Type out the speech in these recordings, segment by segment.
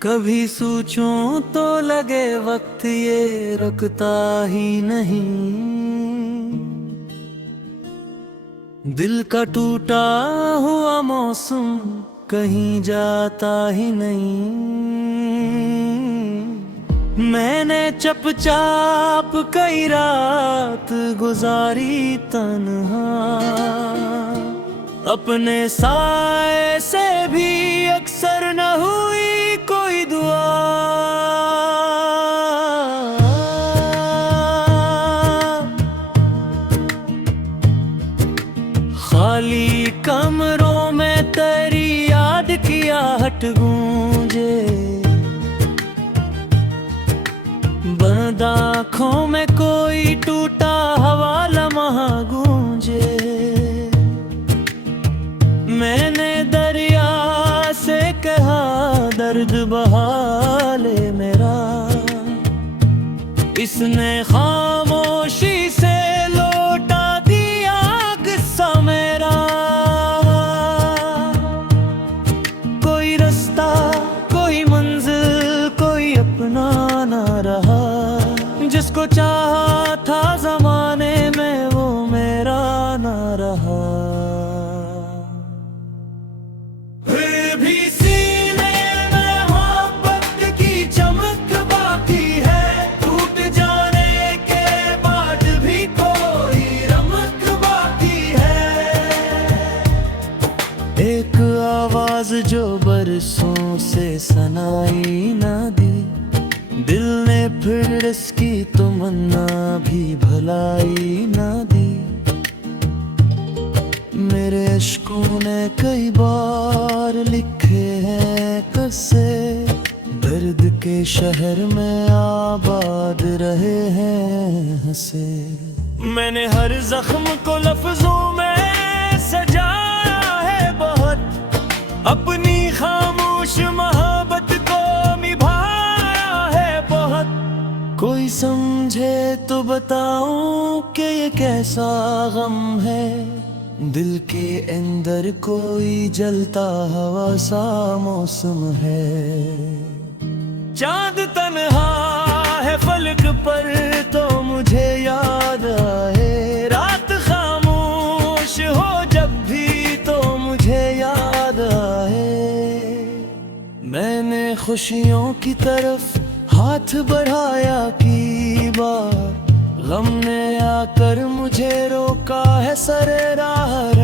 कभी सोचूं तो लगे वक्त ये रुकता ही नहीं। दिल का टूटा हुआ मौसम कहीं जाता ही नहीं। मैंने चुपचाप कई रात गुजारी तन्हा, अपने साए से भी अक्सर न हुई कोई दुआ। खाली कमरों में तेरी याद की आहट गूंजे, बंद आँखों में कोई टूटा हवा लम्हा गूंजे। मैंने दरिया से कहा दर्द बहा ले मेरा, इसने खामोशी से लौटा दिया किस्सा मेरा। कोई रास्ता कोई मंजिल कोई अपना ना रहा, जिसको चाहा था जमाने में वो मेरा ना रहा। एक आवाज जो बरसों से सुनाई ना दी, दिल ने फिर इसकी तमन्ना भी भलाई ना दी। मेरे इश्कों ने कई बार लिखे हैं किस्से, दर्द के शहर में आबाद रहे हैं हंसे। मैंने हर जख्म को लफ्जों में सजाया है बहुत, अपनी खामोश मोहब्बत को निभाया है बहुत। कोई समझे तो बताऊं कि ये कैसा गम है, दिल के अंदर कोई जलता हवा सा मौसम है। चांद तन्हा है फलक पर तो मुझे याद आए, रात खामोश हो जब भी तो मुझे याद आए। मैंने खुशियों की तरफ हाथ बढ़ाया की बार, गम ने आकर मुझे रोका है सरे राह हर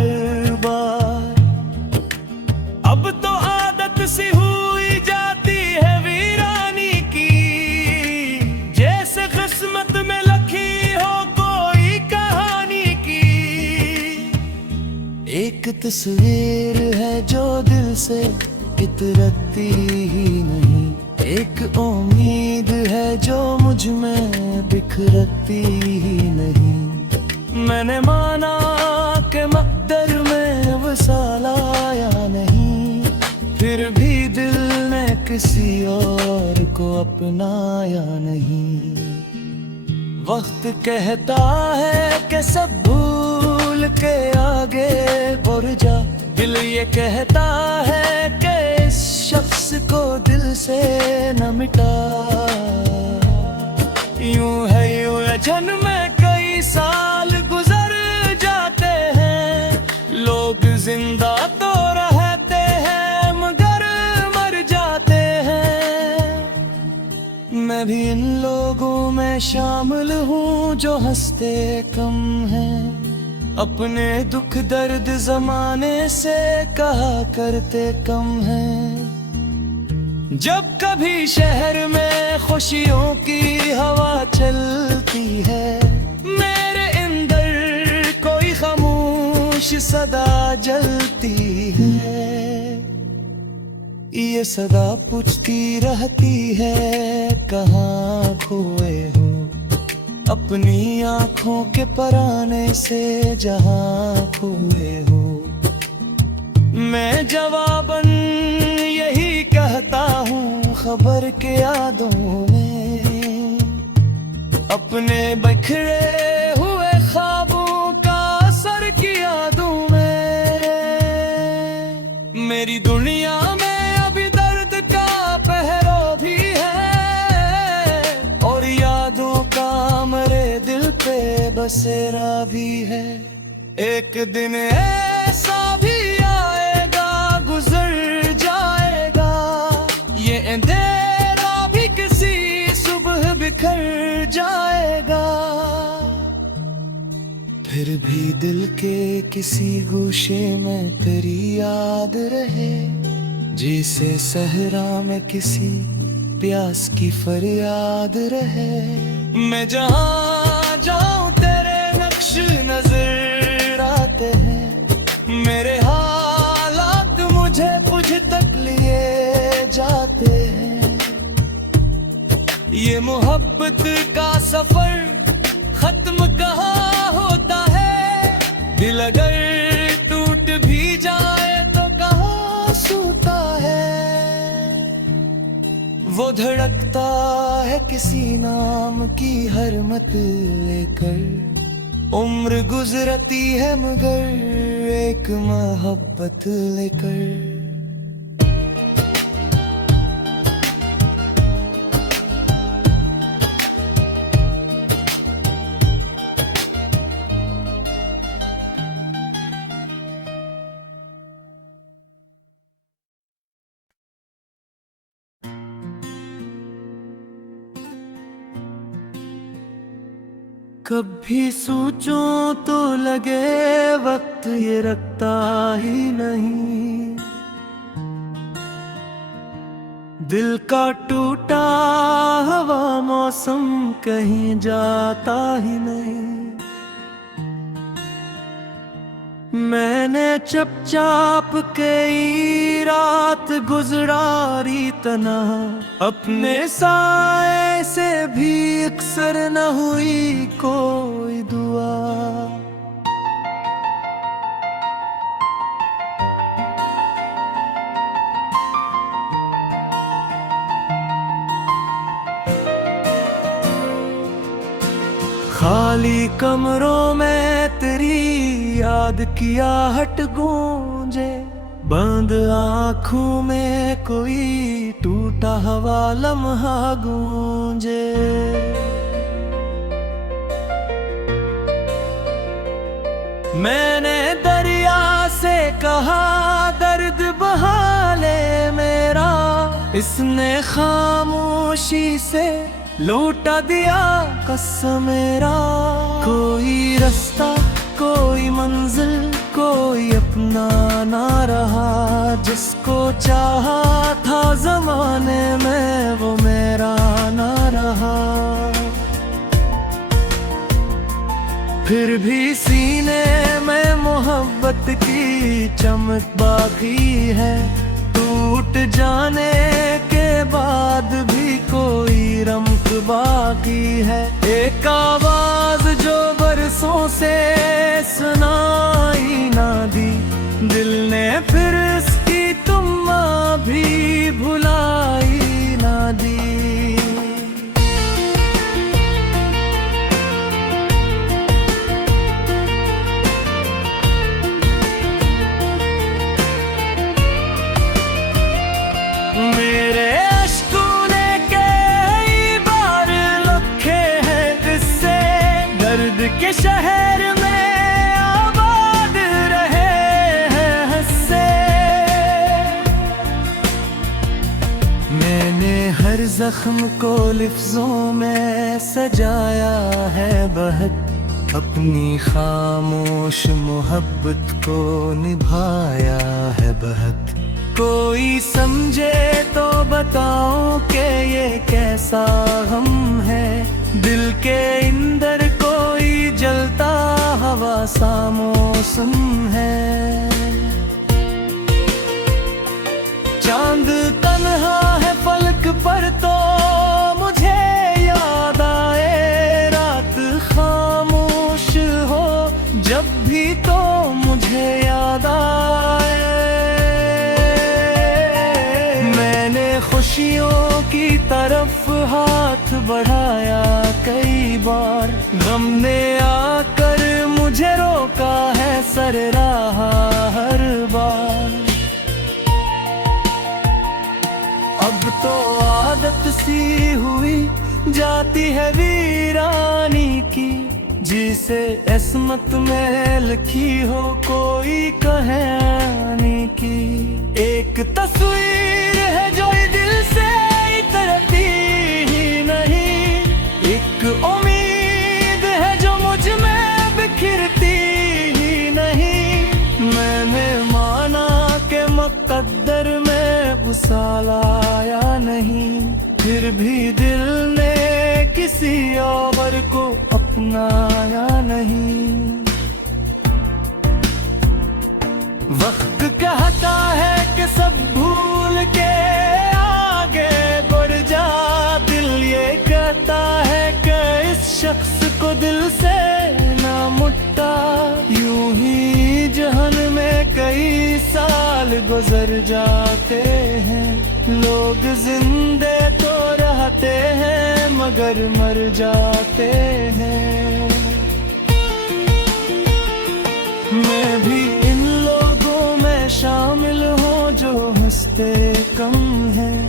बार। अब तो आदत सी हुई जाती है वीरानी की, जैसे किस्मत में लिखी हो कोई कहानी की। एक तस्वीर है जो दिल से इतरती ही नहीं, एक उम्मीद है जो मुझ में बिखरती ही नहीं। मैंने माना कि मकदर में वसाल आया नहीं, फिर भी दिल ने किसी और को अपनाया नहीं। वक्त कहता है कि सब भूल के आगे बढ़ जा, दिल ये कहता है कि इस शख्स को दिल से न मिटा। यूं है जन्म में कई साल गुजर जाते हैं, लोग जिंदा तो रहते हैं मगर मर जाते हैं। मैं भी इन लोगों में शामिल हूँ जो हंसते कम हैं, अपने दुख दर्द जमाने से कहा करते कम हैं। जब कभी शहर में खुशियों की हवा चलती है, मेरे अंदर कोई खामोश सदा जलती है। ये सदा पूछती रहती है कहाँ खोए हो, अपनी आँखों के पराने से जहाँ खोए हो। मैं जवाबन यही कहता हूँ खबर के यादों में, अपने बिखरे हुए ख्वाबों का असर की यादों में। मेरी दुनिया में अभी दर्द का पहरा बसेरा भी है। एक दिन ऐसा भी आएगा, गुजर जाएगा ये अंधेरा भी, किसी सुबह बिखर जाएगा। फिर भी दिल के किसी गोशे में तेरी याद रहे, जिसे सहरा में किसी प्यास की फरियाद रहे। मैं जहाँ जाऊँ तेरे नक्श नजर आते हैं, मेरे हालात मुझे तुझ तक लिए जाते हैं। ये मोहब्बत का सफर खत्म कहाँ होता है, दिल अगर टूट भी जाए तो कहाँ सूता है। वो धड़कता है किसी नाम की हर मत लेकर, उम्र गुजरती है मगर एक मोहब्बत लेकर। कभी सोचूं तो लगे वक्त ये रखता ही नहीं, दिल का टूटा हवा मौसम कहीं जाता ही नहीं। मैंने चुपचाप कई रात गुजारी तना, अपने साए से भी अक्सर न हुई कोई दुआ। खाली कमरों में तेरी याद की आहट गूंजे, बंद आँखों में कोई टूटा हुआ लम्हा गूंजे। मैंने दरिया से कहा दर्द बहा ले मेरा, इसने खामोशी से लौटा दिया कसम मेरा। कोई रास्ता कोई मंजिल कोई अपना ना रहा, जिसको चाहा था जमाने में वो मेरा ना रहा। फिर भी सीने में मोहब्बत की चमक बाकी है, टूट जाने के बाद भी कोई रमक बाकी है। एक आवाज जो बरसों से सुनाई ना दी, दिल ने फिर इसकी तुम भी भुलाई ना दी। मेरे अश्कों ने कई बार लिखे हैं किस्से, दर्द के शहर में आबाद रहे हैं हंसे। मैंने हर जख्म को लफ्जों में सजाया है बहुत, अपनी खामोश मोहब्बत को निभाया है बहुत। कोई समझे तो बताओ कि ये कैसा हम है, दिल के अंदर कोई जलता हवा सा मौसम है। चांद तन्हा है फलक पर तो मुझे याद आए, रात खामोश हो जब भी तो मुझे याद आए। खुशियों की तरफ हाथ बढ़ाया कई बार, गम ने आकर मुझे रोका है सर रहा हर बार। अब तो आदत सी हुई जाती है वीरानी की, जिसे इसमत में लिखी हो कोई कहानी की। एक तस्वीर है जो दिल से उतरती ही नहीं, एक उम्मीद है जो मुझ में बिखरती ही नहीं। मैंने माना कि मुकद्दर में वसाल आया नहीं, फिर भी दिल ने किसी और को अपनाया नहीं। वक्त कहता है कि सब भूल के आगे बढ़ जा, दिल ये कहता है कि इस शख्स को दिल से ना मुट्टा। यूं ही जहन में कई साल गुजर जाते हैं, लोग जिंदे तो रहते हैं मगर मर जाते हैं। मैं भी इन लोगों में शामिल हूँ जो हंसते कम हैं,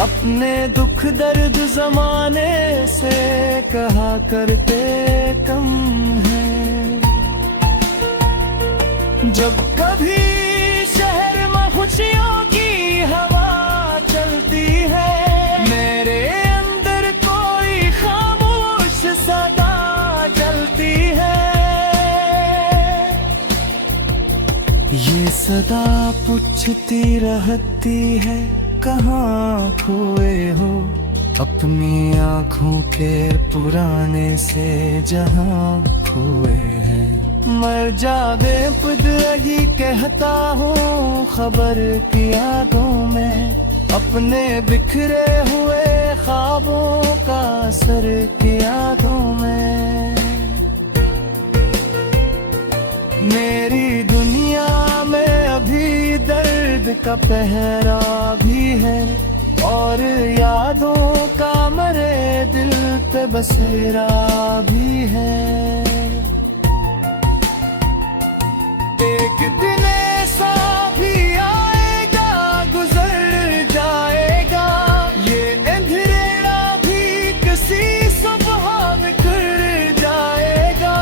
अपने दुख दर्द जमाने से कहा करते कम हैं। जब कभी शहर में खुशियों की हवा चलती है, मेरे अंदर कोई खामोश सदा जलती है। ये सदा पूछती रहती है कहाँ खोए हो, अपनी आँखों के पुराने से जहाँ खोए हैं। मर जावे पुदगी कहता हूँ खबर की यादों में, अपने बिखरे हुए ख्वाबों का असर की यादों में। मेरी दुनिया में अभी दर्द का पहरा भी है, और यादों का मरे दिल पे बसेरा भी है। एक दिन ऐसा भी आएगा गुजर जाएगा, ये अंधेरा भी किसी सुबह निकल जाएगा।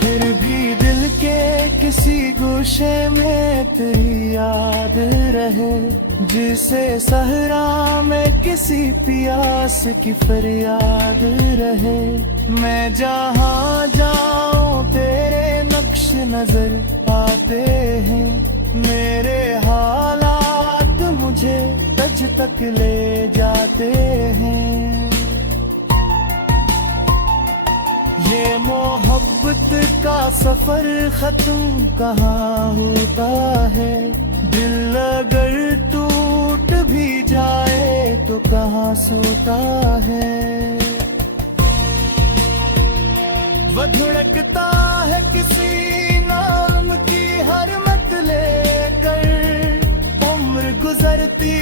फिर भी दिल के किसी गोशे में तेरी याद रहे, जिसे सहरा में किसी प्यास की फरियाद रहे। मैं जहाँ जाऊँ तेरे नक्श नजर आते हैं, मेरे हालात मुझे तज तक ले जाते हैं। ये मोहब्बत का सफर खत्म कहाँ होता है, दिल अगर टूट भी जाए तो कहाँ सोता है। वह धड़कता है किसी नाम की हर मत लेकर, उम्र गुजरती